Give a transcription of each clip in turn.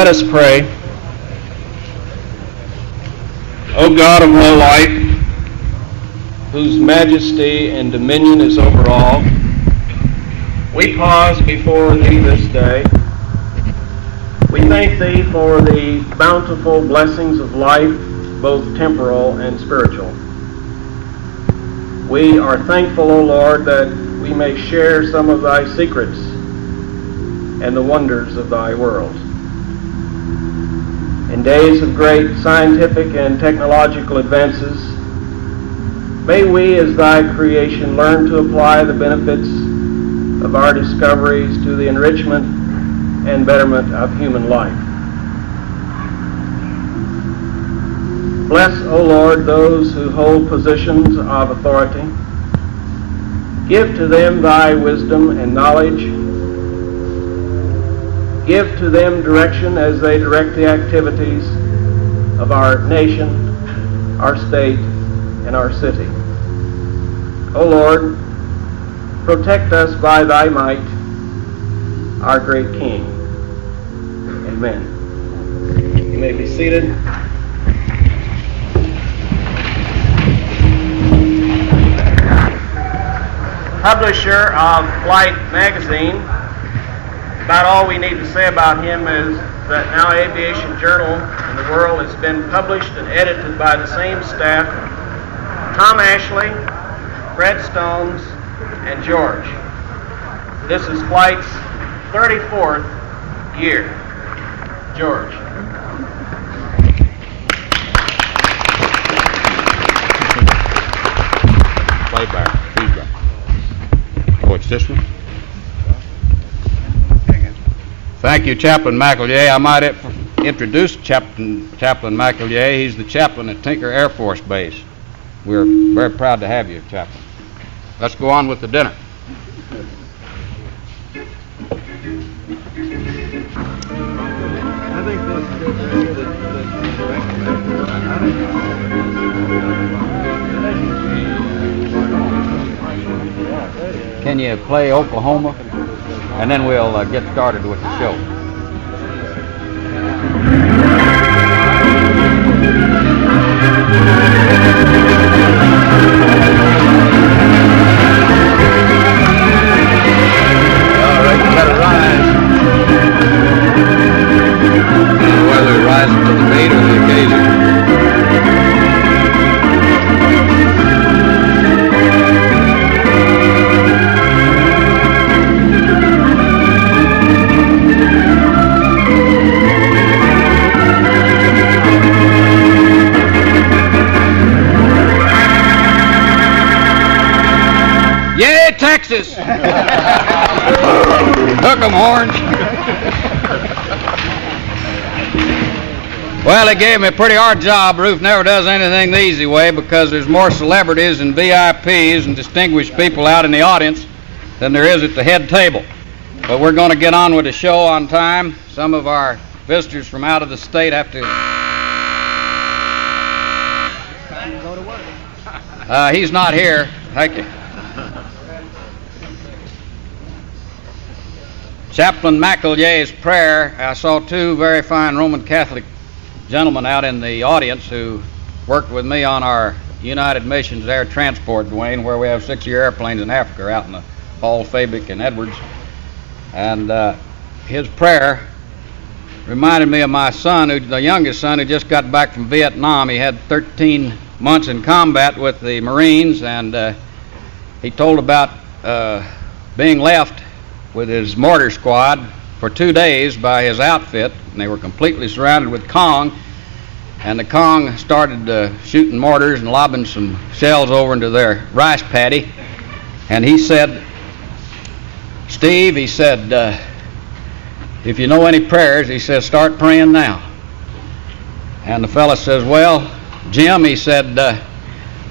Let us pray. O God of all life, whose majesty and dominion is over all, we pause before Thee this day. We thank Thee for the bountiful blessings of life, both temporal and spiritual. We are thankful, O Lord, that we may share some of Thy secrets and the wonders of Thy world. In days of great scientific and technological advances, may we as Thy creation learn to apply the benefits of our discoveries to the enrichment and betterment of human life. Bless, O Lord, those who hold positions of authority. Give to them Thy wisdom and knowledge. Give to them direction as they direct the activities of our nation, our state, and our city. O Lord, protect us by Thy might, our great King. Amen. You may be seated. Publisher of Flight magazine, about all we need to say about him is that now Aviation Journal in the world has been published and edited by the same staff, Tom Ashley, Fred Stones, and George. This is Flight's 34th year. George. Playback. Feedback. Oh, it's this one? Thank you, Chaplain McEllier. I might introduce Chaplain McEllier. He's the chaplain at Tinker Air Force Base. We're very proud to have you, Chaplain. Let's go on with the dinner. Can you play Oklahoma? And then we'll get started with the show. All right, you better rise. Whether rising to the bait or the occasion. Texas! Hook 'em, horns! Well, they gave me a pretty hard job. Ruth never does anything the easy way because there's more celebrities and VIPs and distinguished people out in the audience than there is at the head table. But we're going to get on with the show on time. Some of our visitors from out of the state have to... he's not here. Thank you. Chaplain McEllier's prayer. I saw two very fine Roman Catholic gentlemen out in the audience who worked with me on our United Missions Air Transport, Dwayne, where we have 6-year airplanes in Africa out in the Hall, Fabic, and Edwards. And his prayer reminded me of my son, the youngest son, who just got back from Vietnam. He had 13 months in combat with the Marines, and he told about being left with his mortar squad for 2 days by his outfit, and they were completely surrounded with Kong, and the Kong started shooting mortars and lobbing some shells over into their rice paddy. And he said, Steve, he said, if you know any prayers, he says, start praying now. And the fella says, well, Jim, he said,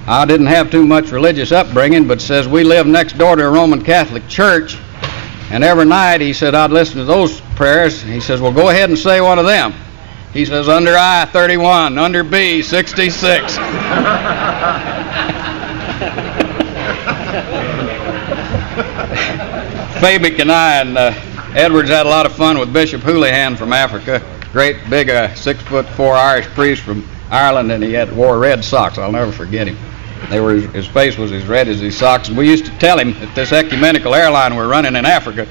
I didn't have too much religious upbringing, but says we live next door to a Roman Catholic church, and every night, he said, I'd listen to those prayers. He says, well, go ahead and say one of them. He says, under I, 31, under B, 66. Fabic and I and Edwards had a lot of fun with Bishop Houlihan from Africa. great big 6'4" Irish priest from Ireland, and he wore red socks. I'll never forget him. His face was as red as his socks, and we used to tell him that this ecumenical airline we're running in Africa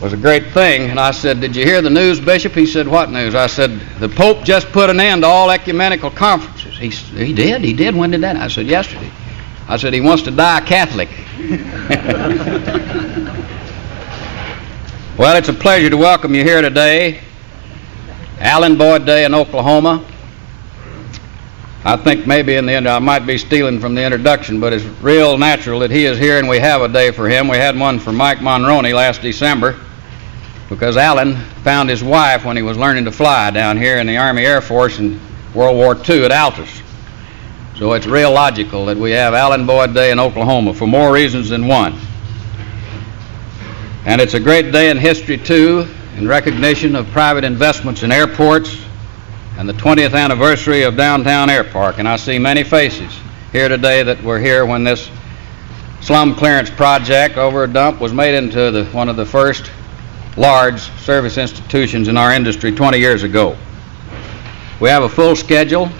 was a great thing. And I said, "Did you hear the news, Bishop?" He said, "What news?" I said, "The Pope just put an end to all ecumenical conferences." He did? He did? When did that? I said, "Yesterday." I said, "He wants to die Catholic." Well, it's a pleasure to welcome you here today. Allen Boyd Day in Oklahoma. I think maybe in the end I might be stealing from the introduction, but it's real natural that he is here and we have a day for him. We had one for Mike Monroney last December because Allen found his wife when he was learning to fly down here in the Army Air Force in World War II at Altus. So it's real logical that we have Allen Boyd Day in Oklahoma for more reasons than one. And it's a great day in history, too, in recognition of private investments in airports and the 20th anniversary of downtown Airpark. And I see many faces here today that were here when this slum clearance project over a dump was made into one of the first large service institutions in our industry 20 years ago. We have a full schedule.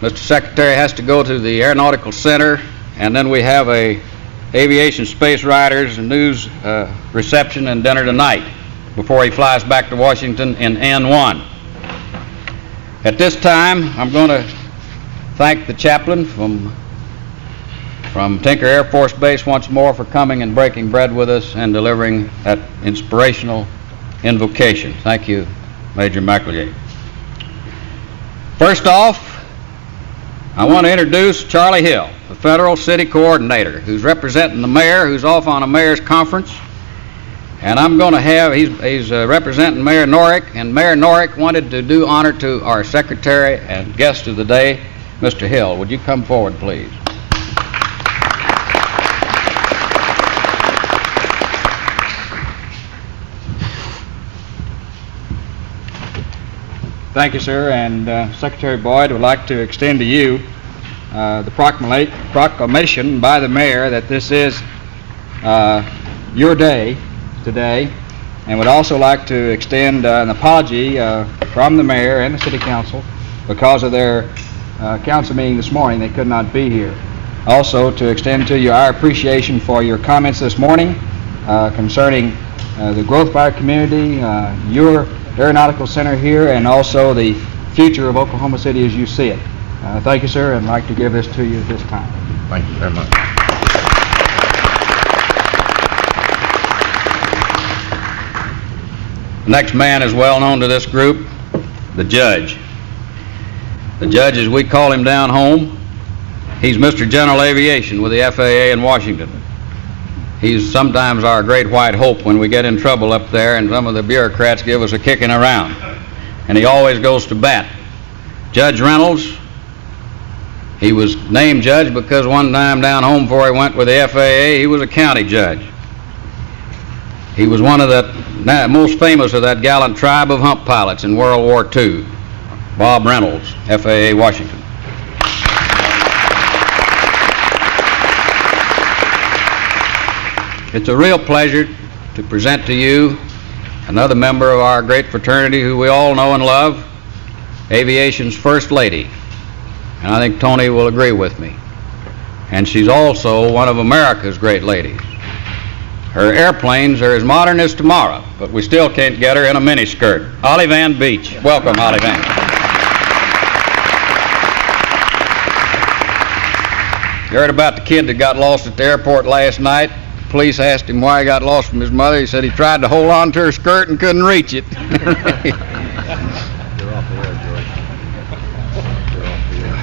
Mr. Secretary has to go to the Aeronautical Center, and then we have a aviation space riders and news reception and dinner tonight before he flies back to Washington in N1. At this time, I'm going to thank the chaplain from Tinker Air Force Base once more for coming and breaking bread with us and delivering that inspirational invocation. Thank you, Major McElroy. First off, I want to introduce Charlie Hill, the Federal City Coordinator, who's representing the mayor, who's off on a mayor's conference. And I'm going to he's representing Mayor Norick, and Mayor Norick wanted to do honor to our secretary and guest of the day, Mr. Hill. Would you come forward, please? Thank you, sir, and Secretary Boyd would like to extend to you the proclamation by the mayor that this is your day today, and would also like to extend an apology from the mayor and the city council because of their council meeting this morning. They could not be here. Also, to extend to you our appreciation for your comments this morning concerning the growth of our community, your Aeronautical Center here, and also the future of Oklahoma City as you see it. Thank you, sir, and I'd like to give this to you at this time. Thank you very much. The next man is well known to this group, the judge. The judge, as we call him down home, he's Mr. General Aviation with the FAA in Washington. He's sometimes our great white hope when we get in trouble up there and some of the bureaucrats give us a kicking around. And he always goes to bat. Judge Reynolds, he was named judge because one time down home before he went with the FAA, he was a county judge. He was one of the most famous of that gallant tribe of hump pilots in World War II, Bob Reynolds, FAA Washington. It's a real pleasure to present to you another member of our great fraternity who we all know and love, aviation's First Lady. And I think Tony will agree with me. And she's also one of America's great ladies. Her airplanes are as modern as tomorrow, but we still can't get her in a miniskirt. Holly Van Beach. Welcome, Holly Van. You heard about the kid that got lost at the airport last night? Police asked him why he got lost from his mother. He said he tried to hold on to her skirt and couldn't reach it. You're off the air, George. You're off the air.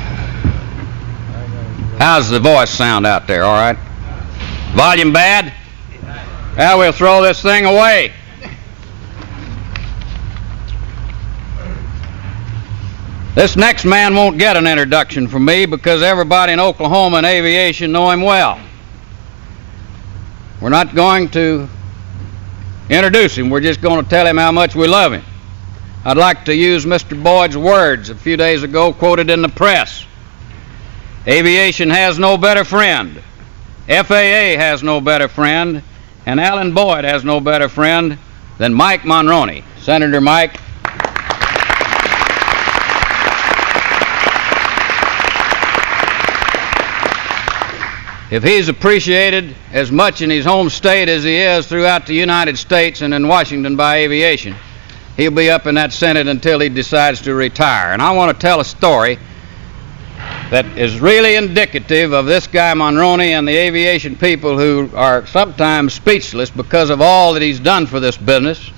How's the voice sound out there, all right? Volume bad? Well, we'll throw this thing away. This next man won't get an introduction from me because everybody in Oklahoma and aviation know him well. We're not going to introduce him. We're just going to tell him how much we love him. I'd like to use Mr. Boyd's words a few days ago quoted in the press. Aviation has no better friend. FAA has no better friend. And Allen Boyd has no better friend than Mike Monroney. Senator Mike. if he's appreciated as much in his home state as he is throughout the United States and in Washington by aviation, he'll be up in that Senate until he decides to retire. And I want to tell a story that is really indicative of this guy Monroney and the aviation people who are sometimes speechless because of all that he's done for this business.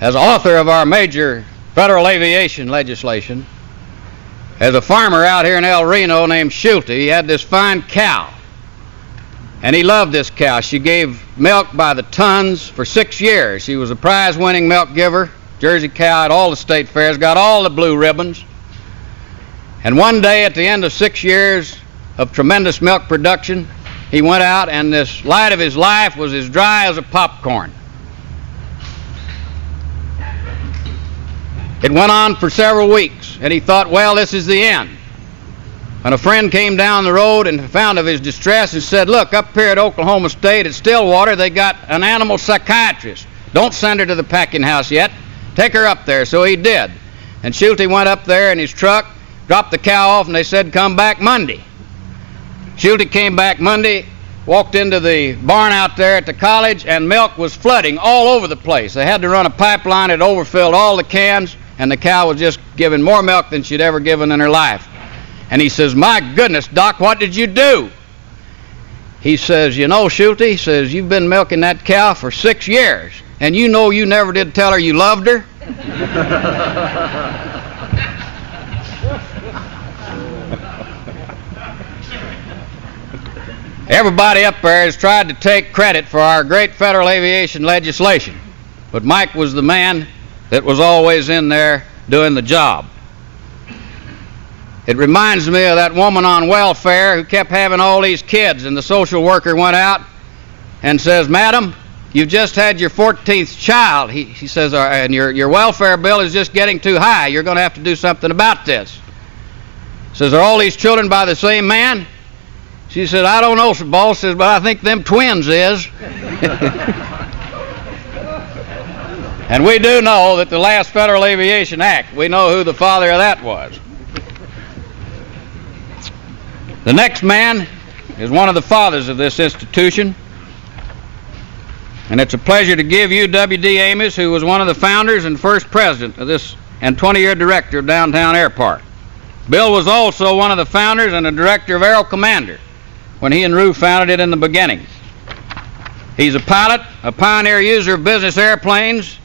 As author of our major federal aviation legislation, as a farmer out here in El Reno named Schulte, he had this fine cow. And he loved this cow. She gave milk by the tons for 6 years. She was a prize-winning milk giver, Jersey cow at all the state fairs, got all the blue ribbons. And one day at the end of 6 years of tremendous milk production, he went out and this light of his life was as dry as a popcorn. It went on for several weeks, and he thought, well, this is the end. And a friend came down the road and found of his distress and said, look, up here at Oklahoma State at Stillwater, they got an animal psychiatrist. Don't send her to the packing house yet. Take her up there. So he did. And Schulte went up there in his truck, dropped the cow off, and they said, come back Monday. Schulte came back Monday, walked into the barn out there at the college, and milk was flooding all over the place. They had to run a pipeline. It overfilled all the cans, and the cow was just giving more milk than she'd ever given in her life. And he says, my goodness, Doc, what did you do? He says, you know, Schulte, he says, you've been milking that cow for 6 years, and you know you never did tell her you loved her? Everybody up there has tried to take credit for our great federal aviation legislation, but Mike was the man that was always in there doing the job. It reminds me of that woman on welfare who kept having all these kids, and the social worker went out and says, madam, you've just had your 14th child. He says, and your welfare bill is just getting too high. You're going to have to do something about this. Says, are all these children by the same man? She said, I don't know, boss, says, but I think them twins is. And we do know that the last Federal Aviation Act, we know who the father of that was. The next man is one of the fathers of this institution, and it's a pleasure to give you W.D. Amos, who was one of the founders and first president of this and 20-year director of downtown Airpark. Bill was also one of the founders and a director of Aero Commander when he and Ruth founded it in the beginning. He's a pilot, a pioneer user of business airplanes,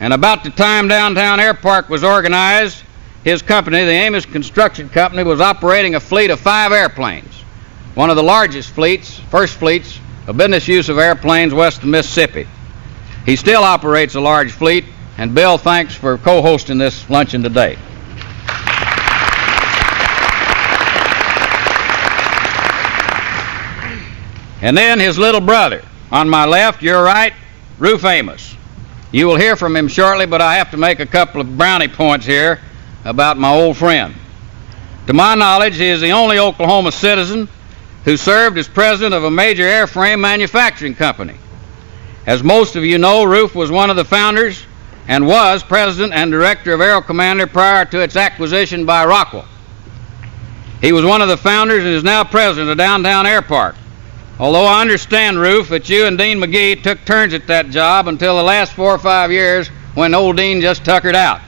and about the time downtown Airpark was organized, his company, the Amos Construction Company, was operating a fleet of 5 airplanes, one of the largest fleets, first fleets, of business use of airplanes west of Mississippi. He still operates a large fleet, and Bill, thanks for co-hosting this luncheon today. And then his little brother, on my left, your right, Ruth Amos. You will hear from him shortly, but I have to make a couple of brownie points here about my old friend. To my knowledge, he is the only Oklahoma citizen who served as president of a major airframe manufacturing company. As most of you know, Ruth was one of the founders and was president and director of Aero Commander prior to its acquisition by Rockwell. He was one of the founders and is now president of downtown Airpark. Although I understand, Ruth, that you and Dean McGee took turns at that job until the last 4 or 5 years when old Dean just tuckered out.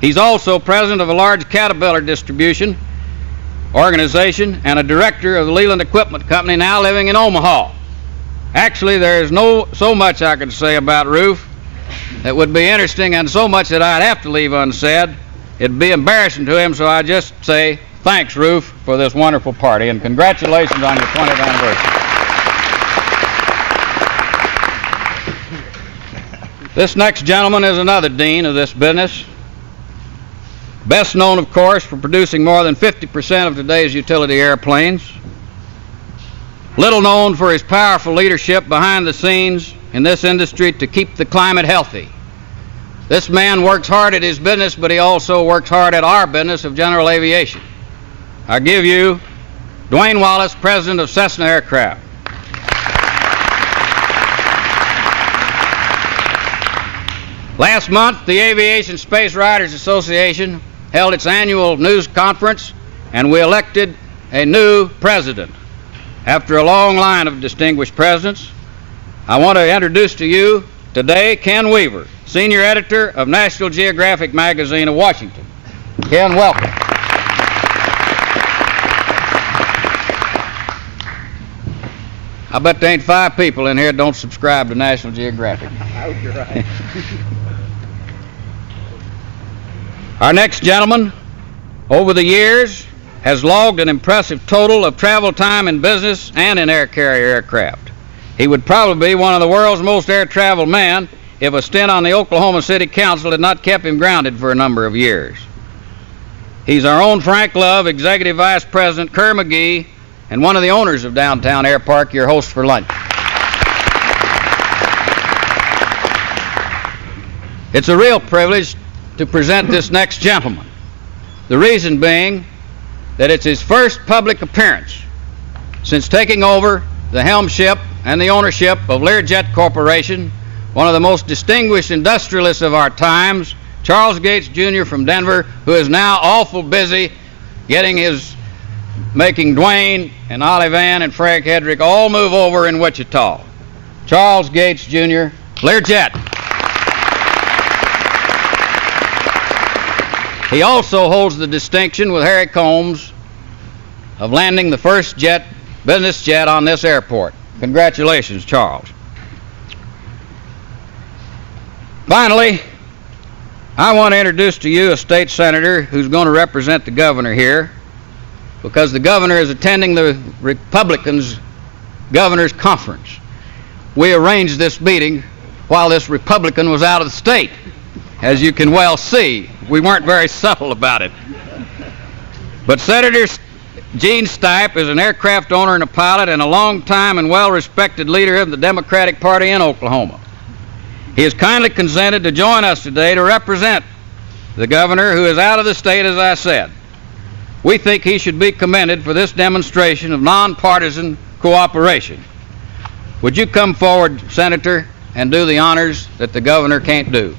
He's also president of a large Caterpillar distribution organization and a director of the Leland Equipment Company, now living in Omaha. Actually, there's so much I could say about Ruth that would be interesting, and so much that I'd have to leave unsaid. It'd be embarrassing to him, so I just say thanks, Ruth, for this wonderful party, and congratulations on your 20th anniversary. This next gentleman is another dean of this business. Best known, of course, for producing more than 50% of today's utility airplanes. Little known for his powerful leadership behind the scenes in this industry to keep the climate healthy. This man works hard at his business, but he also works hard at our business of general aviation. I give you Dwayne Wallace, president of Cessna Aircraft. Last month, the Aviation Space Riders Association held its annual news conference, and we elected a new president. after a long line of distinguished presidents, I want to introduce to you today Ken Weaver, Senior Editor of National Geographic Magazine of Washington. Ken, welcome. I bet there ain't 5 people in here that don't subscribe to National Geographic. I hope you're right. Our next gentleman, over the years, has logged an impressive total of travel time in business and in air carrier aircraft. He would probably be one of the world's most air-traveled men if a stint on the Oklahoma City Council had not kept him grounded for a number of years. He's our own Frank Love, Executive Vice President Kerr McGee, and one of the owners of downtown Airpark, your host for lunch. It's a real privilege to present this next gentleman. The reason being that it's his first public appearance since taking over the helmship and the ownership of Learjet Corporation, one of the most distinguished industrialists of our times, Charles Gates Jr. from Denver, who is now awful busy making Dwayne and Olive Ann and Frank Hedrick all move over in Wichita. Charles Gates Jr., Learjet. He also holds the distinction with Harry Combs of landing the first business jet on this airport. Congratulations, Charles. Finally, I want to introduce to you a state senator who's going to represent the governor here, because the governor is attending the Republicans' governor's conference. We arranged this meeting while this Republican was out of the state. As you can well see, we weren't very subtle about it. But Senator Gene Stipe is an aircraft owner and a pilot and a long-time and well-respected leader of the Democratic Party in Oklahoma. He has kindly consented to join us today to represent the governor, who is out of the state, as I said. We think he should be commended for this demonstration of nonpartisan cooperation. Would you come forward, Senator, and do the honors that the governor can't do?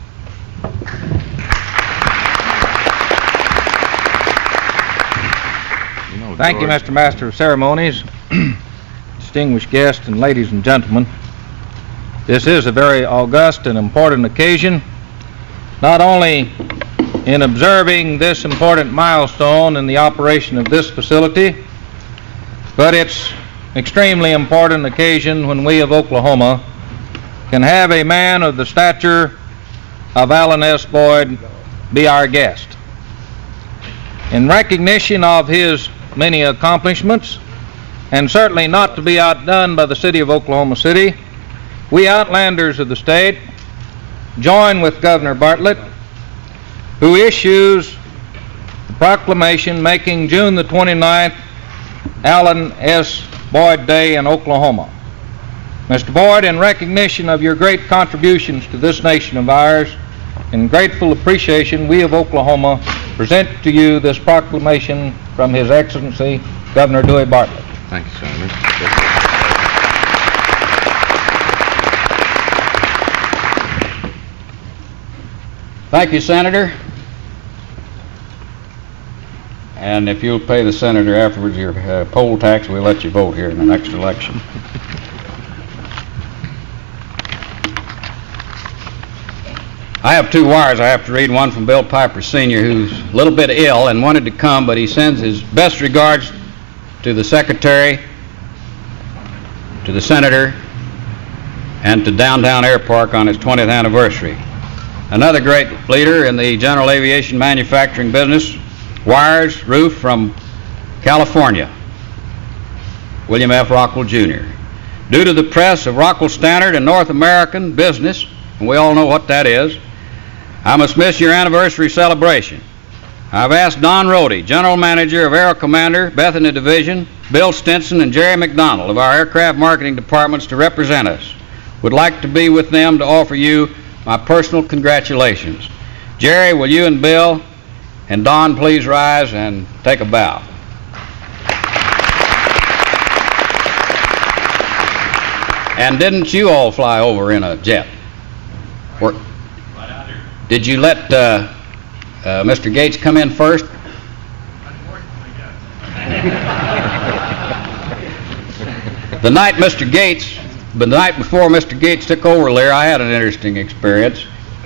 Thank you, Mr. Master of Ceremonies, distinguished guests, and ladies and gentlemen. This is a very august and important occasion, not only in observing this important milestone in the operation of this facility, but it's an extremely important occasion when we of Oklahoma can have a man of the stature of Alan S. Boyd be our guest. In recognition of his many accomplishments, and certainly not to be outdone by the city of Oklahoma City, we outlanders of the state join with Governor Bartlett, who issues the proclamation making June the 29th Alan S. Boyd Day in Oklahoma. Mr. Boyd, in recognition of your great contributions to this nation of ours, in grateful appreciation, we of Oklahoma present to you this proclamation from His Excellency, Governor Dewey Bartlett. Thank you, Senator. Thank you, Senator. And if you'll pay the senator afterwards your poll tax, we'll let you vote here in the next election. I have 2 wires I have to read, one from Bill Piper Sr., who's a little bit ill and wanted to come, but he sends his best regards to the Secretary, to the Senator, and to downtown Airpark on its 20th anniversary. Another great leader in the general aviation manufacturing business, wires Roof from California, William F. Rockwell Jr. Due to the press of Rockwell Standard and North American business, and we all know what that is, I must miss your anniversary celebration. I've asked Don Rohde, General Manager of Aero Commander, Bethany Division, Bill Stinson, and Jerry McDonald of our aircraft marketing departments to represent us. Would like to be with them to offer you my personal congratulations. Jerry, will you and Bill and Don please rise and take a bow? And didn't you all fly over in a jet? Did you let Mr. Gates come in first? The night before Mr. Gates took over Lear, I had an interesting experience.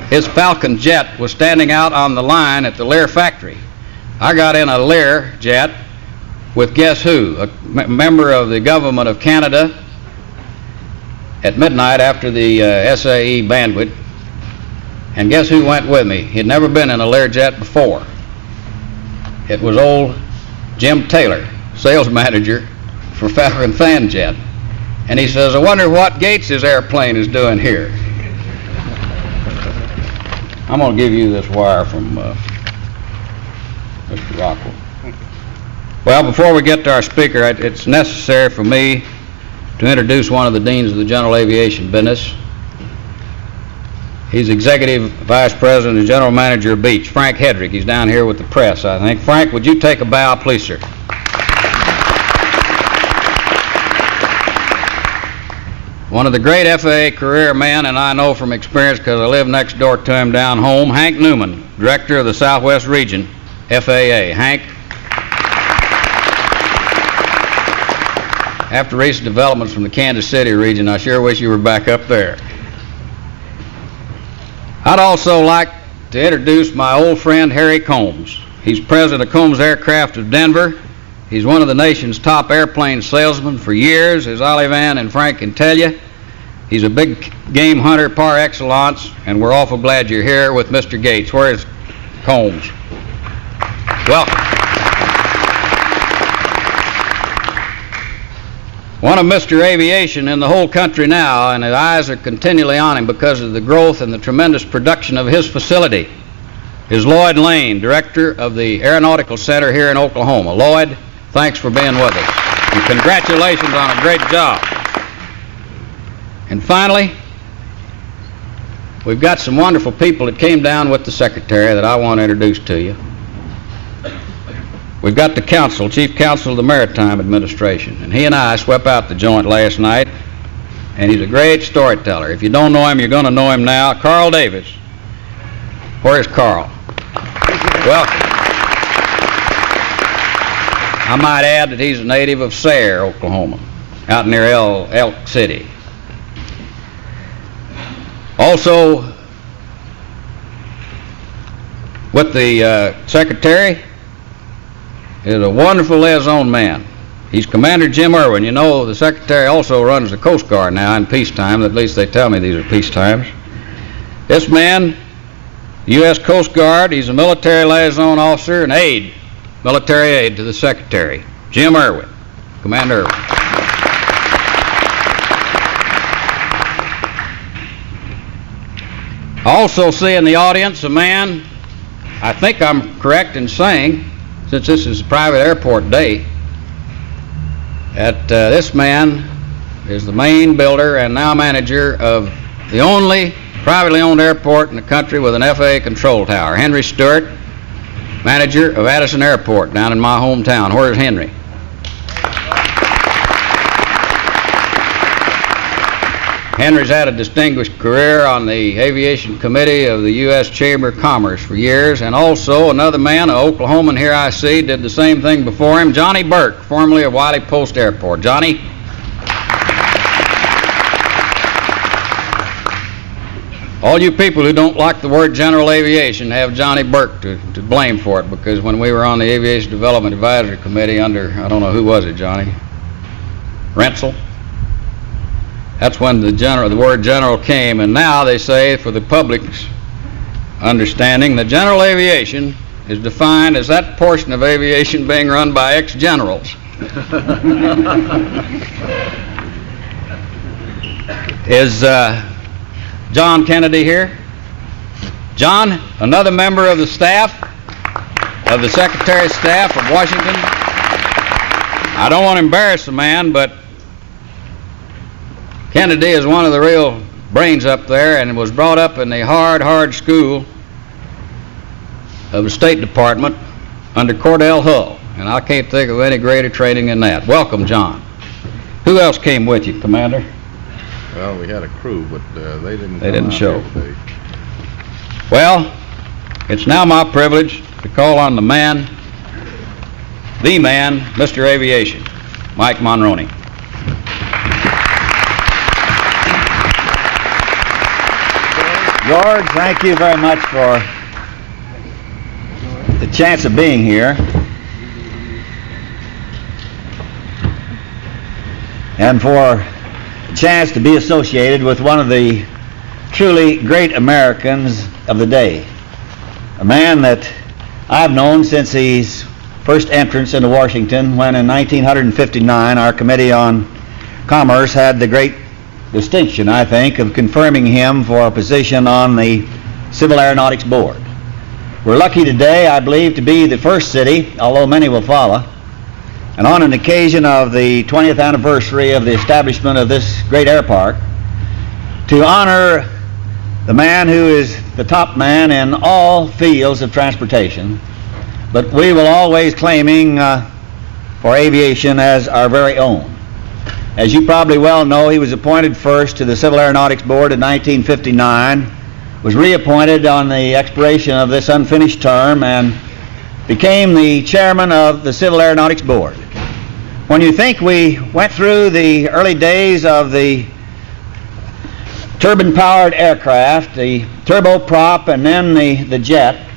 His Falcon jet was standing out on the line at the Lear factory. I got in a Lear jet with guess who? A member of the government of Canada at midnight after the SAE banquet. And guess who went with me? He'd never been in a Lear jet before. It was old Jim Taylor, sales manager for Falcon Fan Jet. And he says, I wonder what Gates's airplane is doing here. I'm going to give you this wire from Mr. Rockwell. Well, before we get to our speaker, it's necessary for me to introduce one of the deans of the general aviation business. He's Executive Vice President and General Manager of Beach, Frank Hedrick. He's down here with the press, I think. Frank, would you take a bow, please, sir? One of the great FAA career men, and I know from experience because I live next door to him down home, Hank Newman, Director of the Southwest Region, FAA. Hank, after recent developments from the Kansas City region, I sure wish you were back up there. I'd also like to introduce my old friend Harry Combs. He's president of Combs Aircraft of Denver. He's one of the nation's top airplane salesmen for years, as Ollie Van and Frank can tell you. He's a big game hunter par excellence, and we're awful glad you're here with Mr. Gates. Where is Combs? Welcome. One of Mr. Aviation in the whole country now, and his eyes are continually on him because of the growth and the tremendous production of his facility, is Lloyd Lane, Director of the Aeronautical Center here in Oklahoma. Lloyd, thanks for being with us, and congratulations on a great job. And finally, we've got some wonderful people that came down with the Secretary that I want to introduce to you. We've got the Counsel, Chief Counsel of the Maritime Administration, and he and I swept out the joint last night, and he's a great storyteller. If you don't know him, you're going to know him now. Carl Davis. Where's Carl? Welcome. I might add that he's a native of Sayre, Oklahoma, out near Elk City. Also, with the Secretary is a wonderful liaison man. He's Commander Jim Irwin. You know, the Secretary also runs the Coast Guard now in peacetime. At least they tell me these are peace times. This man, U.S. Coast Guard, he's a military liaison officer and aide, military aide to the Secretary. Jim Irwin, Commander Irwin. I also see in the audience a man, I think I'm correct in saying, since this is a private airport day, that this man is the main builder and now manager of the only privately owned airport in the country with an FAA control tower. Henry Stewart, manager of Addison Airport down in my hometown. Where's Henry? Henry's had a distinguished career on the Aviation Committee of the U.S. Chamber of Commerce for years, and also another man, an Oklahoman here I see, did the same thing before him, Johnny Burke, formerly of Wiley Post Airport. Johnny? All you people who don't like the word general aviation have Johnny Burke to blame for it, because when we were on the Aviation Development Advisory Committee under, I don't know, who was it, Johnny? Rensel? That's when the word general came, and now they say, for the public's understanding, that general aviation is defined as that portion of aviation being run by ex-generals. Is John Kennedy here? John, another member of the staff, of the Secretary's staff of Washington. I don't want to embarrass the man, but Kennedy is one of the real brains up there and was brought up in the hard school of the State Department under Cordell Hull, and I can't think of any greater training than that. Welcome, John. Who else came with you, Commander? Well, we had a crew, but they didn't. They didn't show. Well, it's now my privilege to call on the man, Mr. Aviation, Mike Monroney. George. Thank you very much for the chance of being here. And for the chance to be associated with one of the truly great Americans of the day. A man that I've known since his first entrance into Washington, when in 1959 our Committee on Commerce had the great distinction, I think, of confirming him for a position on the Civil Aeronautics Board. We're lucky today, I believe, to be the first city, although many will follow, and on an occasion of the 20th anniversary of the establishment of this great airpark, to honor the man who is the top man in all fields of transportation, but we will always claiming for aviation as our very own. As you probably well know, he was appointed first to the Civil Aeronautics Board in 1959, was reappointed on the expiration of this unfinished term, and became the chairman of the Civil Aeronautics Board. When you think we went through the early days of the turbine-powered aircraft, the turboprop, and then the jet,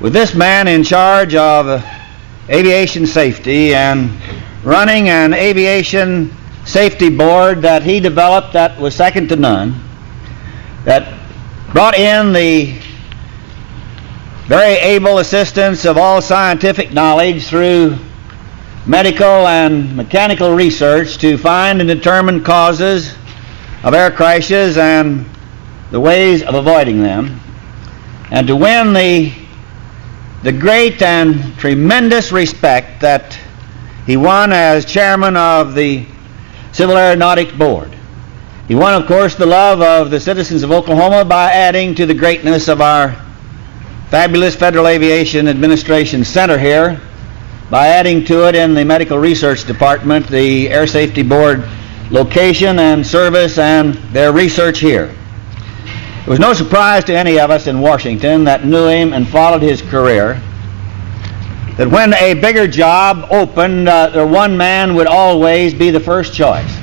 with this man in charge of aviation safety and running an aviation safety board that he developed that was second to none, that brought in the very able assistance of all scientific knowledge through medical and mechanical research to find and determine causes of air crashes and the ways of avoiding them, and to win the great and tremendous respect that he won as chairman of the Civil Aeronautics Board. He won, of course, the love of the citizens of Oklahoma by adding to the greatness of our fabulous Federal Aviation Administration Center here, by adding to it in the Medical Research Department the Air Safety Board location and service and their research here. It was no surprise to any of us in Washington that knew him and followed his career that when a bigger job opened, one man would always be the first choice.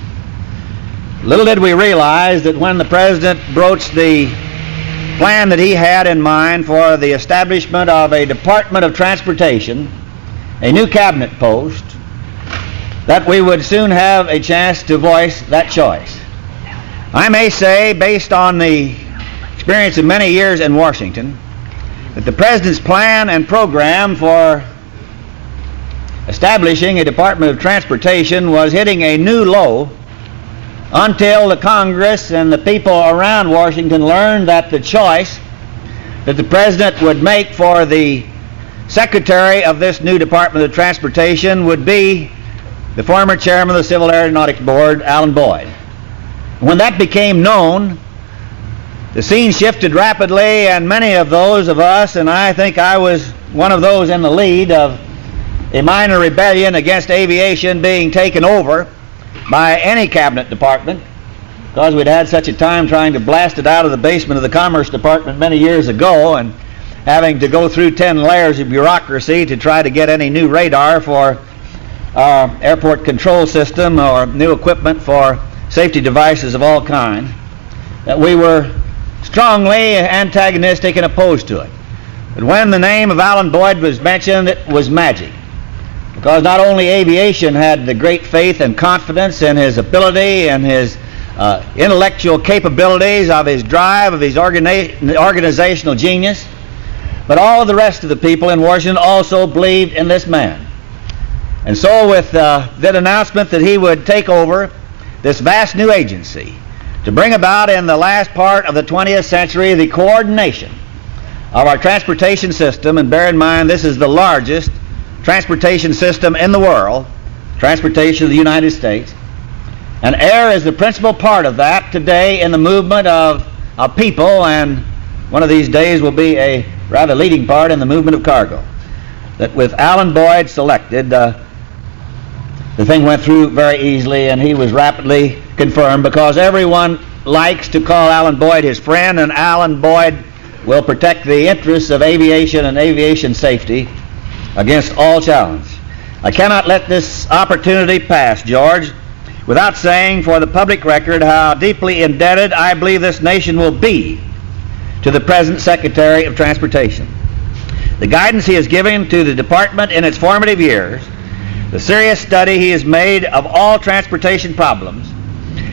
Little did we realize that when the President broached the plan that he had in mind for the establishment of a Department of Transportation, a new cabinet post, that we would soon have a chance to voice that choice. I may say, based on the experience of many years in Washington, that the President's plan and program for establishing a Department of Transportation was hitting a new low until the Congress and the people around Washington learned that the choice that the President would make for the Secretary of this new Department of Transportation would be the former chairman of the Civil Aeronautics Board, Alan Boyd. When that became known, the scene shifted rapidly, and many of those of us, and I think I was one of those in the lead of a minor rebellion against aviation being taken over by any cabinet department, because we'd had such a time trying to blast it out of the basement of the Commerce Department many years ago and having to go through 10 layers of bureaucracy to try to get any new radar for our airport control system or new equipment for safety devices of all kinds, that we were strongly antagonistic and opposed to it. But when the name of Alan Boyd was mentioned, it was magic. Because not only aviation had the great faith and confidence in his ability and his intellectual capabilities, of his drive, of his organizational genius, but all of the rest of the people in Washington also believed in this man. And so with that announcement that he would take over this vast new agency to bring about in the last part of the 20th century the coordination of our transportation system, and bear in mind this is the largest transportation system in the world, transportation of the United States, and air is the principal part of that today in the movement of people, and one of these days will be a rather leading part in the movement of cargo. That with Alan Boyd selected, the thing went through very easily, and he was rapidly confirmed because everyone likes to call Alan Boyd his friend, and Alan Boyd will protect the interests of aviation and aviation safety against all challenge. I cannot let this opportunity pass, George, without saying for the public record how deeply indebted I believe this nation will be to the present Secretary of Transportation. The guidance he has given to the department in its formative years, the serious study he has made of all transportation problems,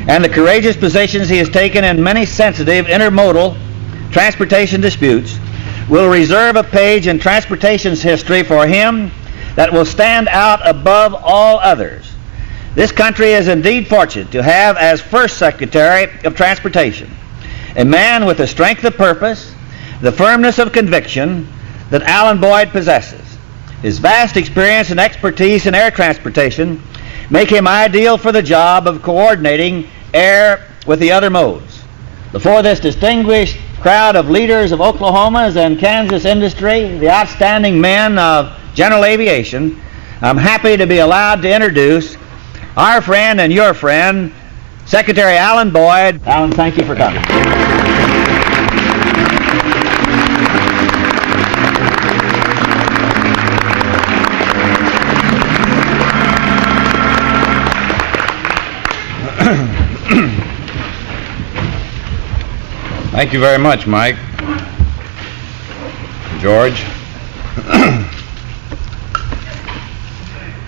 and the courageous positions he has taken in many sensitive intermodal transportation disputes will reserve a page in transportation's history for him that will stand out above all others. This country is indeed fortunate to have as first Secretary of Transportation a man with the strength of purpose, the firmness of conviction that Alan Boyd possesses. His vast experience and expertise in air transportation make him ideal for the job of coordinating air with the other modes. Before this distinguished crowd of leaders of Oklahoma's and Kansas industry, the outstanding men of general aviation, I'm happy to be allowed to introduce our friend and your friend, Secretary Alan Boyd. Alan, thank you for coming. Thank you very much, Mike. George.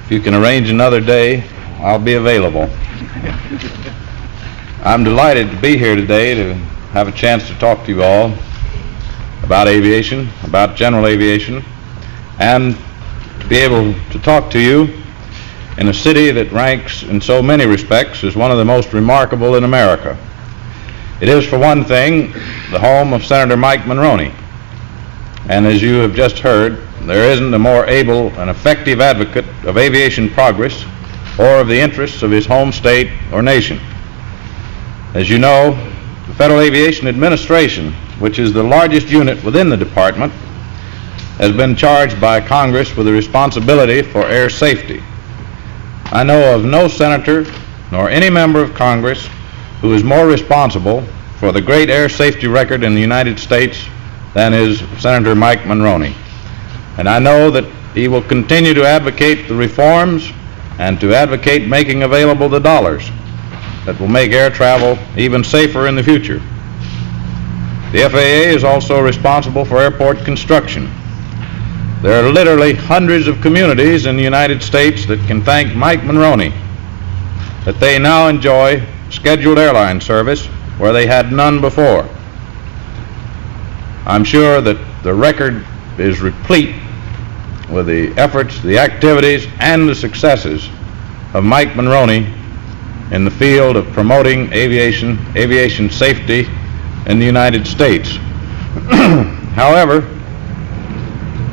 If you can arrange another day, I'll be available. I'm delighted to be here today to have a chance to talk to you all about aviation, about general aviation, and to be able to talk to you in a city that ranks in so many respects as one of the most remarkable in America. It is, for one thing, the home of Senator Mike Monroney. And as you have just heard, there isn't a more able and effective advocate of aviation progress or of the interests of his home state or nation. As you know, the Federal Aviation Administration, which is the largest unit within the department, has been charged by Congress with the responsibility for air safety. I know of no senator nor any member of Congress who is more responsible for the great air safety record in the United States than is Senator Mike Monroney. And I know that he will continue to advocate the reforms and to advocate making available the dollars that will make air travel even safer in the future. The FAA is also responsible for airport construction. There are literally hundreds of communities in the United States that can thank Mike Monroney that they now enjoy scheduled airline service where they had none before. I'm sure that the record is replete with the efforts, the activities, and the successes of Mike Monroney in the field of promoting aviation safety in the United States. However,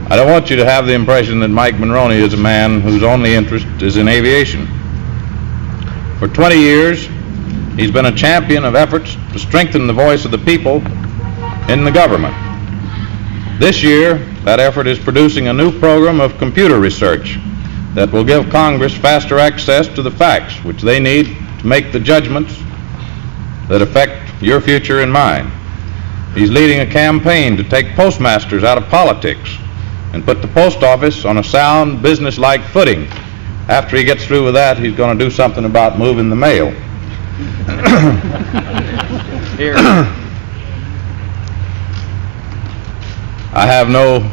I don't want you to have the impression that Mike Monroney is a man whose only interest is in aviation. For 20 years, he's been a champion of efforts to strengthen the voice of the people in the government. This year, that effort is producing a new program of computer research that will give Congress faster access to the facts which they need to make the judgments that affect your future and mine. He's leading a campaign to take postmasters out of politics and put the post office on a sound, business-like footing. After he gets through with that, he's going to do something about moving the mail. Here. I have no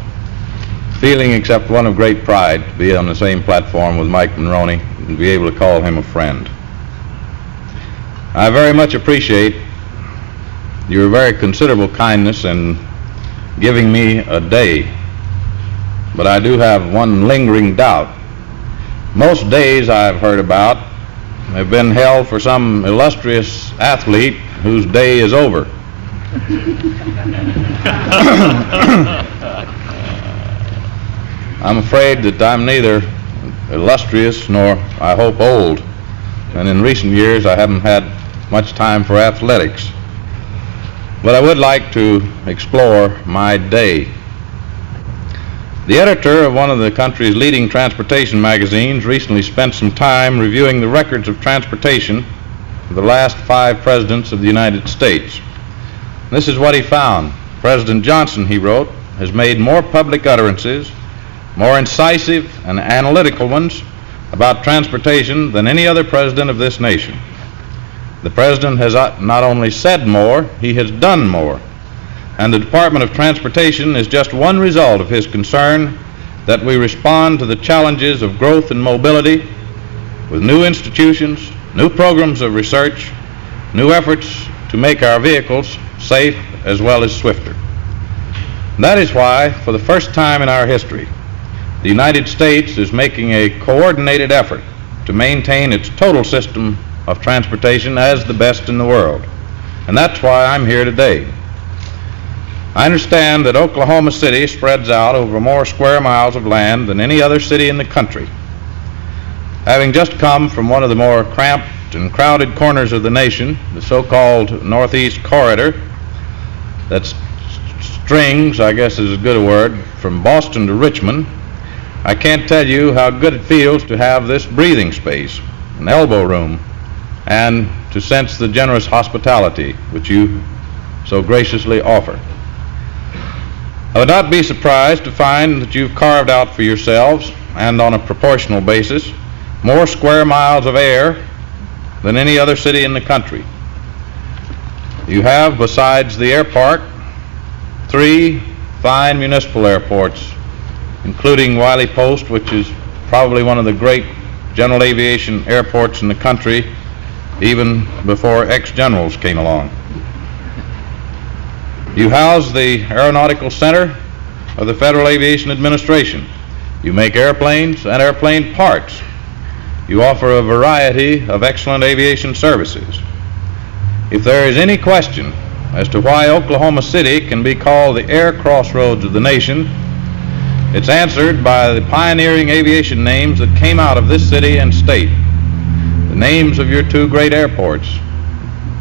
feeling except one of great pride to be on the same platform with Mike Monroney and be able to call him a friend. I very much appreciate your very considerable kindness in giving me a day, but I do have one lingering doubt. Most days I've heard about have been held for some illustrious athlete whose day is over. I'm afraid that I'm neither illustrious nor, I hope, old, and in recent years I haven't had much time for athletics. But I would like to explore my day. The editor of one of the country's leading transportation magazines recently spent some time reviewing the records of transportation of the last 5 presidents of the United States. This is what he found. President Johnson, he wrote, has made more public utterances, more incisive and analytical ones about transportation than any other president of this nation. The president has not only said more, he has done more. and the Department of Transportation is just one result of his concern that we respond to the challenges of growth and mobility with new institutions, new programs of research, new efforts to make our vehicles safe as well as swifter. And that is why, for the first time in our history, the United States is making a coordinated effort to maintain its total system of transportation as the best in the world. And that's why I'm here today. I understand that Oklahoma City spreads out over more square miles of land than any other city in the country. Having just come from one of the more cramped and crowded corners of the nation, the so-called Northeast Corridor, that strings, I guess is as good a word, from Boston to Richmond, I can't tell you how good it feels to have this breathing space, an elbow room, and to sense the generous hospitality which you so graciously offer. I would not be surprised to find that you've carved out for yourselves, and on a proportional basis, more square miles of air than any other city in the country. You have, besides the Airpark, 3 fine municipal airports, including Wiley Post, which is probably one of the great general aviation airports in the country, even before ex-generals came along. You house the Aeronautical Center of the Federal Aviation Administration. You make airplanes and airplane parts. You offer a variety of excellent aviation services. If there is any question as to why Oklahoma City can be called the air crossroads of the nation, it's answered by the pioneering aviation names that came out of this city and state. The names of your 2 great airports,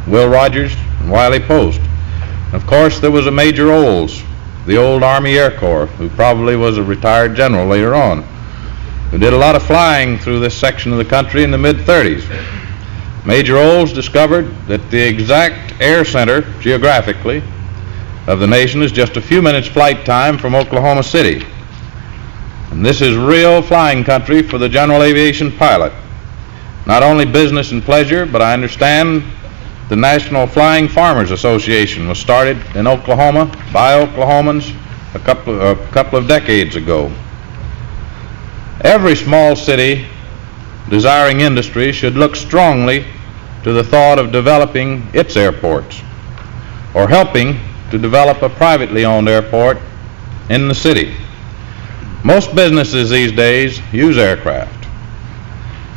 Will Rogers and Wiley Post. Of course, there was a Major Olds, the old Army Air Corps, who probably was a retired general later on, who did a lot of flying through this section of the country in the mid-30s. Major Olds discovered that the exact air center, geographically, of the nation is just a few minutes flight time from Oklahoma City. And this is real flying country for the general aviation pilot. Not only business and pleasure, but I understand the National Flying Farmers Association was started in Oklahoma by Oklahomans a couple of decades ago. Every small city desiring industry should look strongly to the thought of developing its airports, or helping to develop a privately owned airport in the city. Most businesses these days use aircraft.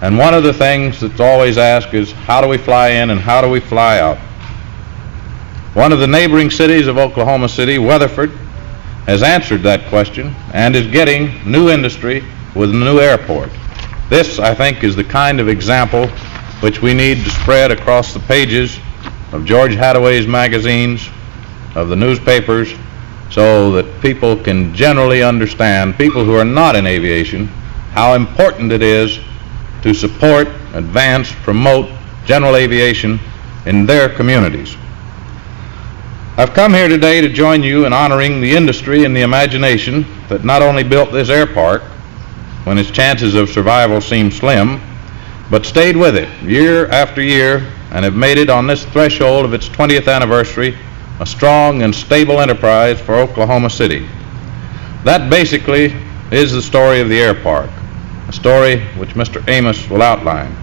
And one of the things that's always asked is, how do we fly in and how do we fly out? One of the neighboring cities of Oklahoma City, Weatherford, has answered that question and is getting new industry with a new airport. This, I think, is the kind of example which we need to spread across the pages of George Hadaway's magazines, of the newspapers, so that people can generally understand, people who are not in aviation, how important it is to support, advance, promote general aviation in their communities. I've come here today to join you in honoring the industry and the imagination that not only built this airpark when its chances of survival seemed slim, but stayed with it year after year and have made it on this threshold of its 20th anniversary a strong and stable enterprise for Oklahoma City. That basically is the story of the Airpark, a story which Mr. Amos will outline.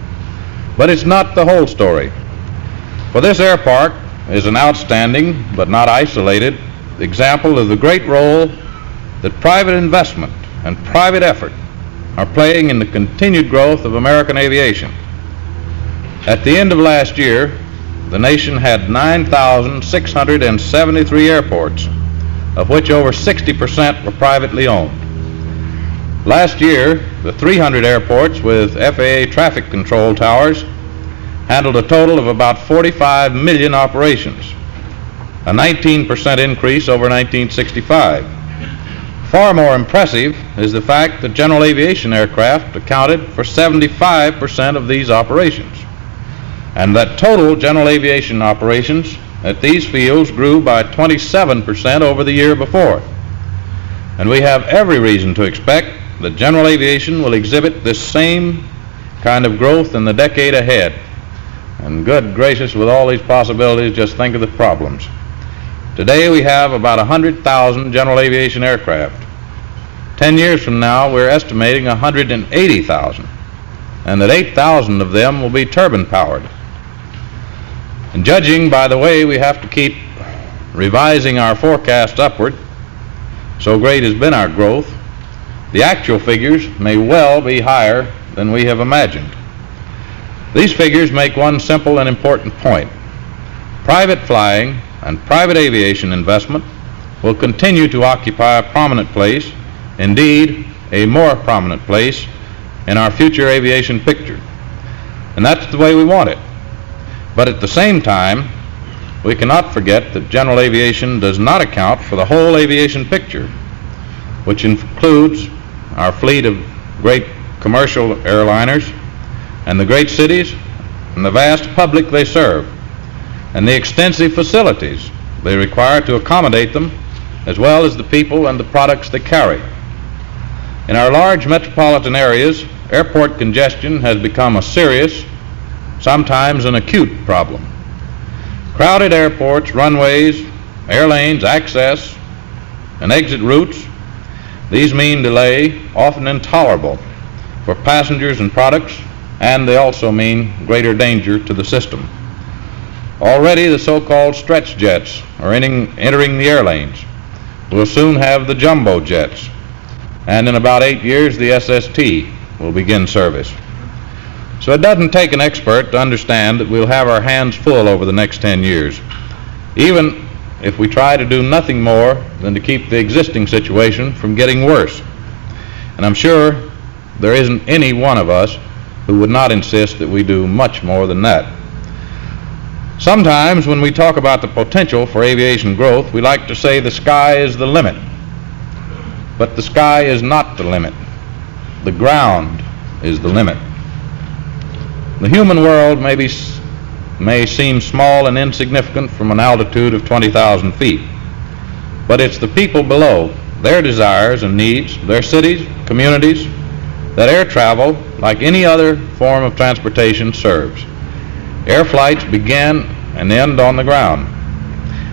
But it's not the whole story. For this Airpark is an outstanding, but not isolated, example of the great role that private investment and private effort are playing in the continued growth of American aviation. At the end of last year, the nation had 9,673 airports, of which over 60% were privately owned. Last year, the 300 airports with FAA traffic control towers handled a total of about 45 million operations, a 19% increase over 1965. Far more impressive is the fact that general aviation aircraft accounted for 75% of these operations, and that total general aviation operations at these fields grew by 27% over the year before. And we have every reason to expect that general aviation will exhibit this same kind of growth in the decade ahead. And good gracious, with all these possibilities, just think of the problems. Today we have about 100,000 general aviation aircraft. 10 years from now, we're estimating 180,000, and that 8,000 of them will be turbine-powered. And judging by the way we have to keep revising our forecast upward, so great has been our growth, the actual figures may well be higher than we have imagined. These figures make one simple and important point. Private flying and private aviation investment will continue to occupy a prominent place, indeed a more prominent place, in our future aviation picture. And that's the way we want it. But at the same time, we cannot forget that general aviation does not account for the whole aviation picture, which includes our fleet of great commercial airliners and the great cities and the vast public they serve and the extensive facilities they require to accommodate them, as well as the people and the products they carry. In our large metropolitan areas, airport congestion has become a serious, sometimes an acute problem. Crowded airports, runways, airlanes, access, and exit routes, these mean delay, often intolerable, for passengers and products, and they also mean greater danger to the system. Already the so-called stretch jets are entering the airlanes. We'll soon have the jumbo jets, and in about 8 years the SST will begin service. So it doesn't take an expert to understand that we'll have our hands full over the next 10 years, even if we try to do nothing more than to keep the existing situation from getting worse. And I'm sure there isn't any one of us who would not insist that we do much more than that. Sometimes when we talk about the potential for aviation growth, we like to say the sky is the limit. But the sky is not the limit. The ground is the limit. The human world may seem small and insignificant from an altitude of 20,000 feet, but it's the people below, their desires and needs, their cities, communities, that air travel, like any other form of transportation, serves. Air flights begin and end on the ground,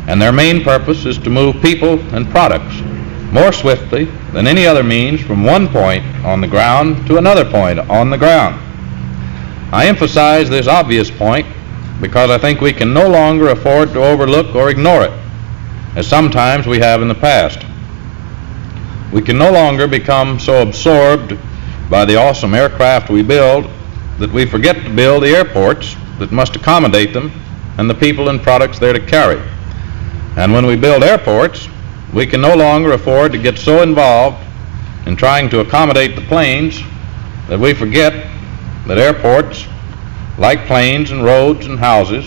and their main purpose is to move people and products more swiftly than any other means from one point on the ground to another point on the ground. I emphasize this obvious point because I think we can no longer afford to overlook or ignore it, as sometimes we have in the past. We can no longer become so absorbed by the awesome aircraft we build that we forget to build the airports that must accommodate them and the people and products they're to carry. And when we build airports, we can no longer afford to get so involved in trying to accommodate the planes that we forget that airports, like planes and roads and houses,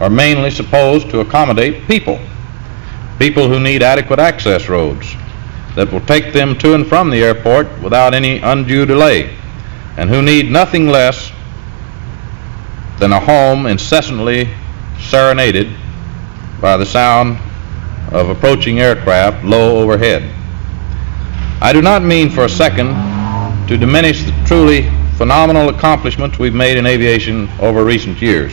are mainly supposed to accommodate people who need adequate access roads that will take them to and from the airport without any undue delay, and who need nothing less than a home incessantly serenaded by the sound of approaching aircraft low overhead. I do not mean for a second to diminish the truly phenomenal accomplishments we've made in aviation over recent years.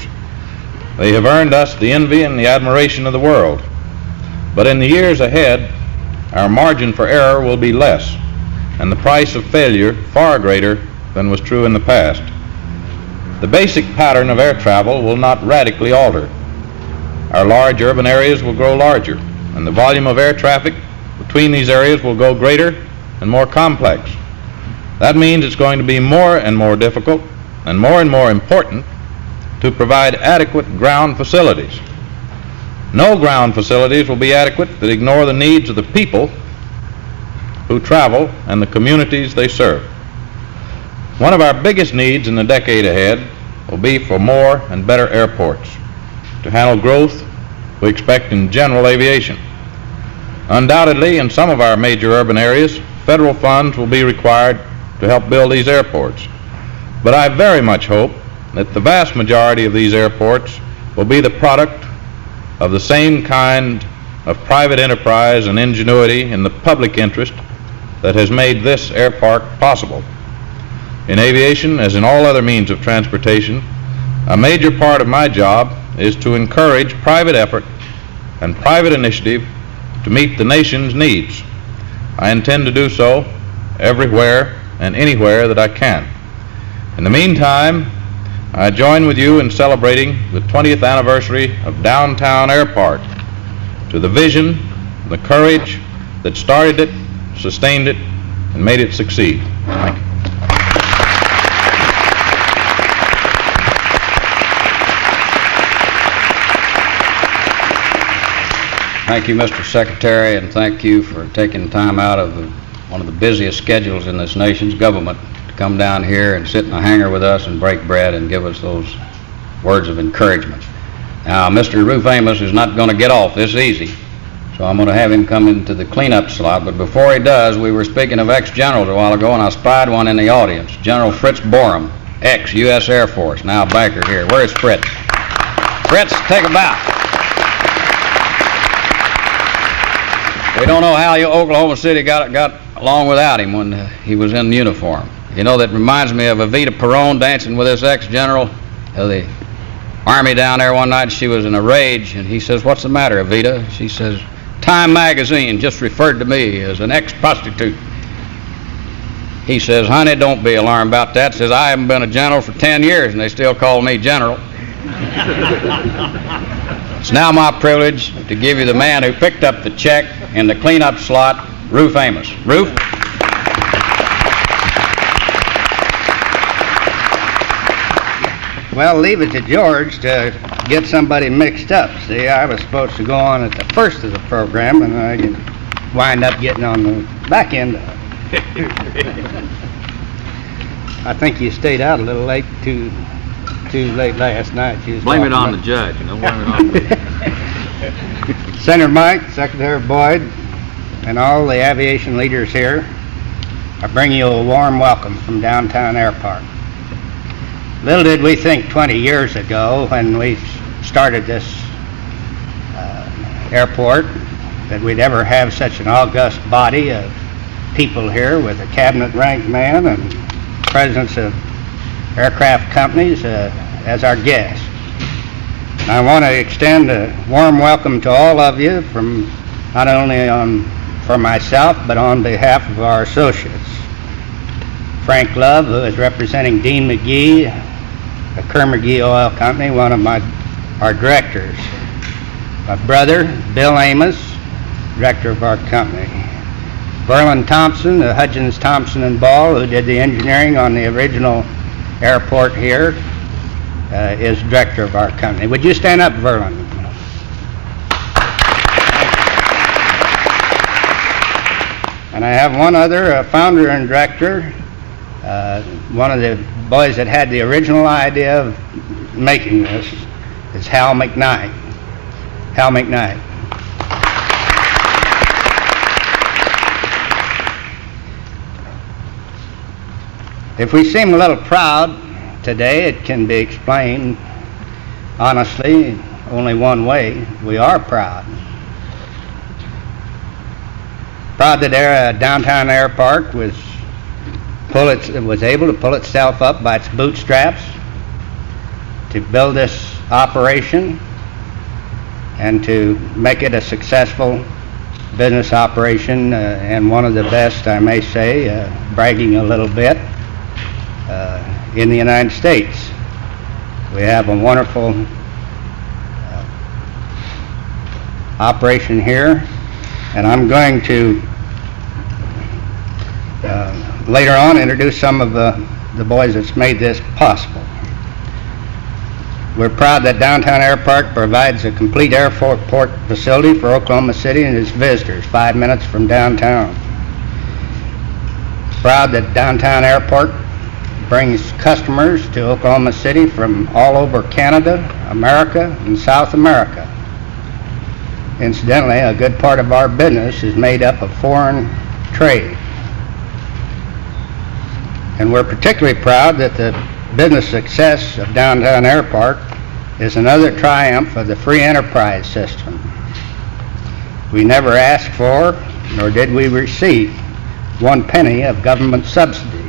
They have earned us the envy and the admiration of the world. But in the years ahead, our margin for error will be less, and the price of failure far greater than was true in the past. The basic pattern of air travel will not radically alter. Our large urban areas will grow larger, and the volume of air traffic between these areas will go greater and more complex. That means it's going to be more and more difficult and more important to provide adequate ground facilities. No ground facilities will be adequate that ignore the needs of the people who travel and the communities they serve. One of our biggest needs in the decade ahead will be for more and better airports to handle growth we expect in general aviation. Undoubtedly, in some of our major urban areas, federal funds will be required to help build these airports. But I very much hope that the vast majority of these airports will be the product of the same kind of private enterprise and ingenuity in the public interest that has made this Airpark possible. In aviation, as in all other means of transportation, a major part of my job is to encourage private effort and private initiative to meet the nation's needs. I intend to do so everywhere and anywhere that I can. In the meantime, I join with you in celebrating the 20th anniversary of downtown Airpark, to the vision, the courage that started it, sustained it, and made it succeed. Thank you. Thank you, Mr. Secretary, and thank you for taking time out of one of the busiest schedules in this nation's government to come down here and sit in the hangar with us and break bread and give us those words of encouragement. Now, Mr. Roof Amos is not going to get off this easy, so I'm going to have him come into the cleanup slot. But before he does, we were speaking of ex-generals a while ago, and I spied one in the audience, General Fritz Borum, ex-U.S. Air Force, now backer here. Where is Fritz? Fritz, take a bow. We don't know how Oklahoma City got along without him when he was in uniform. You know, that reminds me of Evita Peron dancing with this ex-general of the Army down there one night. She was in a rage, and he says, "What's the matter, Evita?" She says, "Time magazine just referred to me as an ex-prostitute." He says, "Honey, don't be alarmed about that." Says, "I haven't been a general for 10 years, and they still call me general." It's now my privilege to give you the man who picked up the check in the cleanup slot, Roof Amos. Roof? Well, leave it to George to get somebody mixed up. See, I was supposed to go on at the first of the program, and I can wind up getting on the back end of it. I think you stayed out a little late, too late last night. Blame it on the judge. Don't blame it on me. Senator Mike, Secretary Boyd, and all the aviation leaders here, I bring you a warm welcome from downtown Airpark. Little did we think 20 years ago when we started this airport that we'd ever have such an august body of people here with a cabinet-ranked man and presidents of aircraft companies as our guests. And I want to extend a warm welcome to all of you, from not only for myself, but on behalf of our associates. Frank Love, who is representing Dean McGee, the Kerr McGee Oil Company, one of our directors. My brother, Bill Amos, director of our company. Verlin Thompson, the Hudgens, Thompson and Ball, who did the engineering on the original airport here, is director of our company. Would you stand up, Verlin? And I have one other, founder and director, one of the boys that had the original idea of making this, is Hal McKnight. Hal McKnight. If we seem a little proud today, it can be explained honestly only one way. We are proud. Proud that downtown Airpark was able to pull itself up by its bootstraps to build this operation and to make it a successful business operation, and one of the best, I may say, bragging a little bit, in the United States. We have a wonderful operation here, and I'm going to later on introduce some of the boys that's made this possible. We're proud that downtown Airpark provides a complete airport facility for Oklahoma City and its visitors, 5 minutes from downtown. Proud that downtown Airport brings customers to Oklahoma City from all over Canada, America, and South America. Incidentally, a good part of our business is made up of foreign trade. And we're particularly proud that the business success of downtown Airpark is another triumph of the free enterprise system. We never asked for, nor did we receive, 1 penny of government subsidy.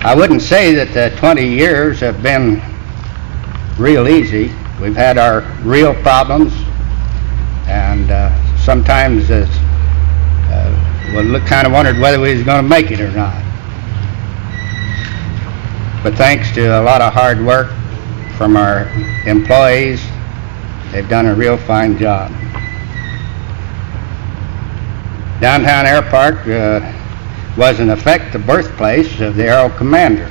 I wouldn't say that the 20 years have been real easy. We've had our real problems and sometimes we kind of wondered whether we was going to make it or not. But thanks to a lot of hard work from our employees, they've done a real fine job. Downtown Airpark was in effect the birthplace of the Aero Commander,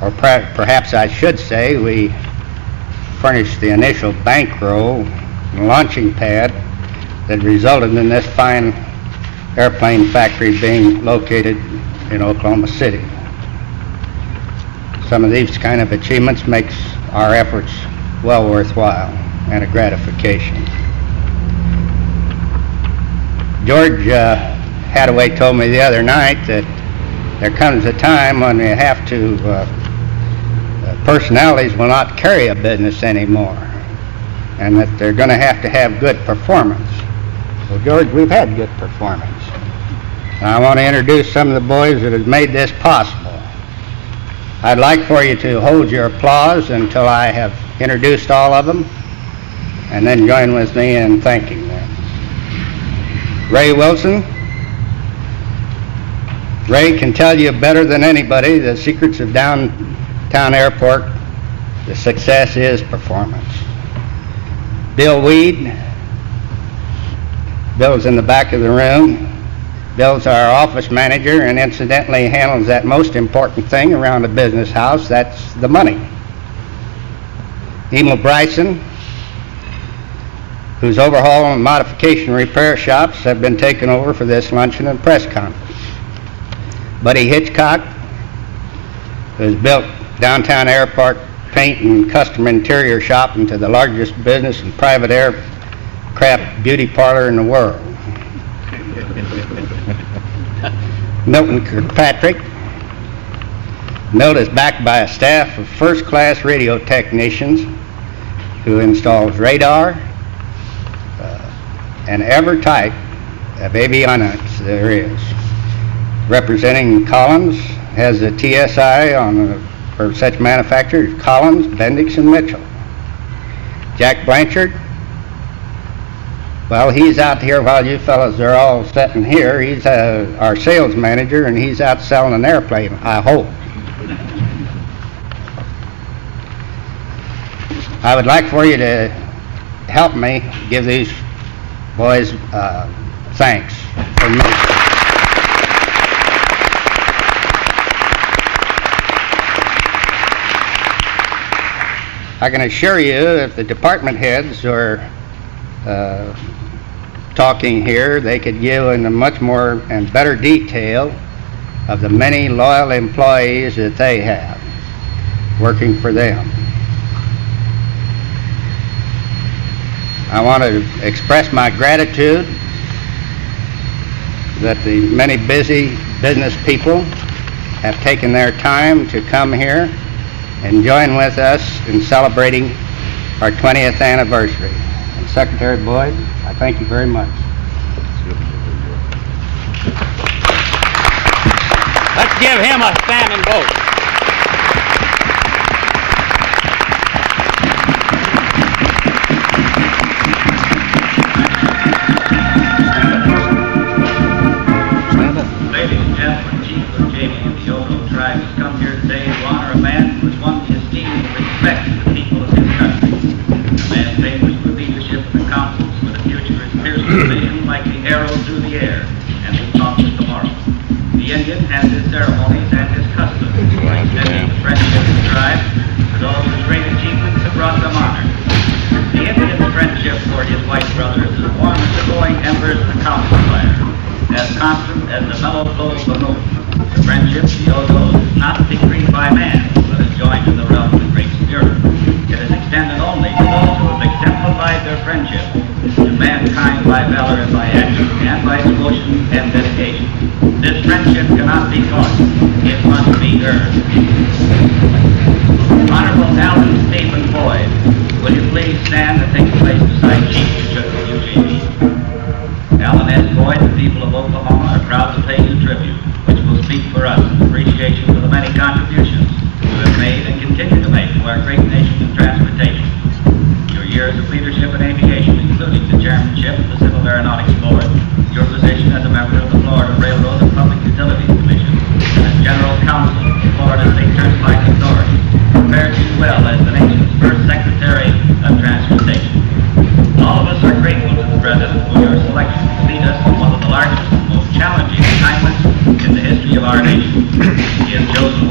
or perhaps I should say we furnished the initial bankroll and launching pad that resulted in this fine airplane factory being located in Oklahoma City. Some of these kind of achievements makes our efforts well worthwhile and a gratification. George Hadaway told me the other night that there comes a time when you have to, personalities will not carry a business anymore, and that they're going to have good performance. Well, George, we've had good performance. And I want to introduce some of the boys that have made this possible. I'd like for you to hold your applause until I have introduced all of them, and then join with me in thanking them. Ray Wilson. Ray can tell you better than anybody the secrets of downtown Airport. The success is performance. Bill Weed. Bill's in the back of the room. Bill's our office manager and incidentally handles that most important thing around a business house, that's the money. Emil Bryson, whose overhaul and modification repair shops have been taken over for this luncheon and press conference. Buddy Hitchcock, who's built downtown Airpark paint and custom interior shop into the largest business and private aircraft beauty parlor in the world. Milton Kirkpatrick. Milt is backed by a staff of first-class radio technicians who installs radar and every type of avionics there is. Representing Collins has the TSI for such manufacturers Collins, Bendix, and Mitchell. Jack Blanchard, well, he's out here while you fellas are all sitting here. He's our sales manager, and he's out selling an airplane, I hope. I would like for you to help me give these boys thanks for me. I can assure you, if the department heads are talking here, they could give in a much more and better detail of the many loyal employees that they have working for them. I want to express my gratitude that the many busy business people have taken their time to come here and join with us in celebrating our 20th anniversary. And Secretary Boyd, I thank you very much. Let's give him a standing vote. Ladies and gentlemen, Chief of Jamie and the Oto tribe has come here today to honor a man who has won the esteem and respect of the people of his country. A man famous for leadership in the councils, with a future as piercing vision like the arrow through the air, and who conquers tomorrow. The Indian has his ceremonies and his customs, extending the friendship of the tribe to those whose great achievements have brought them honor. The Indian's friendship for his white brothers is warm as the glowing embers of the council fire, as constant as the mellow flow of the moon. The friendship of the Otos is not decreed by man, but is joined to the realm of the Great Spirit. It is extended only to those who have exemplified their friendship to mankind by valor and by action, and by devotion and dedication. This friendship cannot be taught, it must be earned. Honorable Alan Stephen Boyd, will you please stand and take place beside Chief UJB? Alan S. Boyd, the people of Oklahoma are proud to pay you tribute, which will speak for us in appreciation for the many contributions you have made and continue to make to our great nation in transportation. Your years of leadership in aviation, including the chairmanship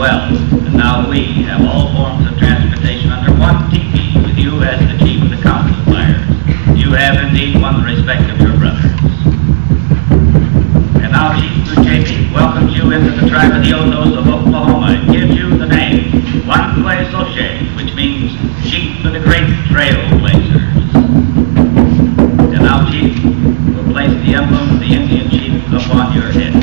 well. And now we have all forms of transportation under one teepee, with you as the chief of the council fires. You have indeed won the respect of your brothers. And now Chief JP welcomes you into the tribe of the Otos of Oklahoma and gives you the name Wankway Soche, which means chief of the great trailblazers. And now, Chief, we'll place the emblem of the Indian chief upon your head.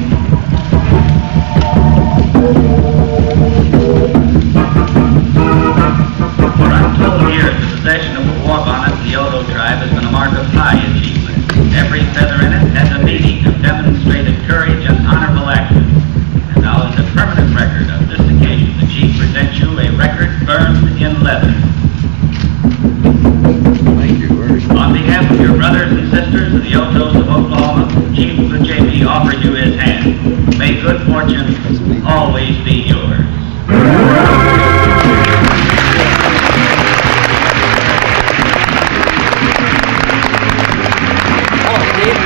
For untold years, the possession of a war bonnet in the Oto tribe has been a mark of high achievement. Every feather in it has a meaning of demonstrated courage and honorable action. And now, as a permanent record of this occasion, the Chief presents you a record burned in leather. On behalf of your brothers and sisters of the Otos of Oklahoma, Chief JP offers you his hand. May good fortune always be yours. Hello, Steve.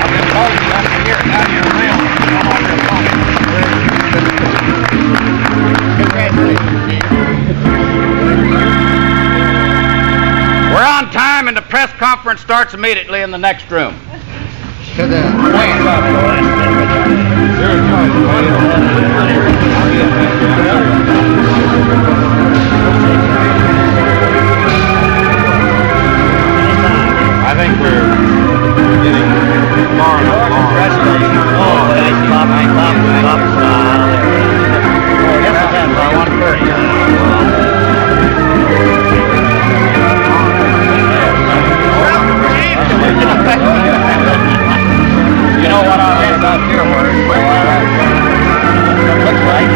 I've been calling you up here and down here around. Come on your phone. Congratulations, Steve. We're on time, and the press conference starts immediately in the next room. To the I think we're getting far enough along. You know what I meant about your words? Looks like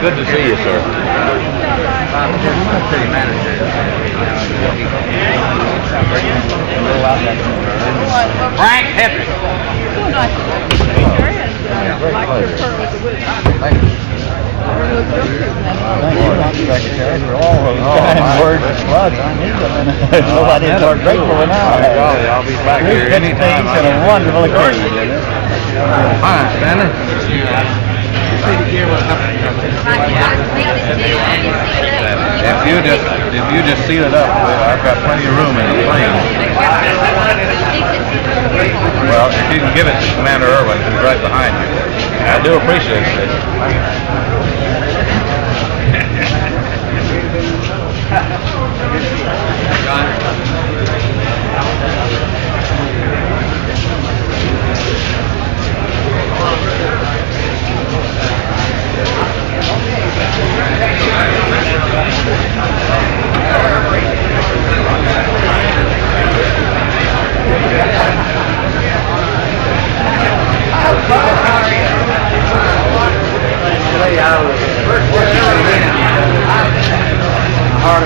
Good to see you, sir. Frank Hedrick. Secretary, for all those kind words and slugs. I need them. Nobody's more grateful than I am. I'll be back here anytime. It's a wonderful occasion. Fine, Stanley. If you just seal it up, I've got plenty of room in the plane. Well, if you can give it to Commander Irwin, who's right behind you. I do appreciate it. Hard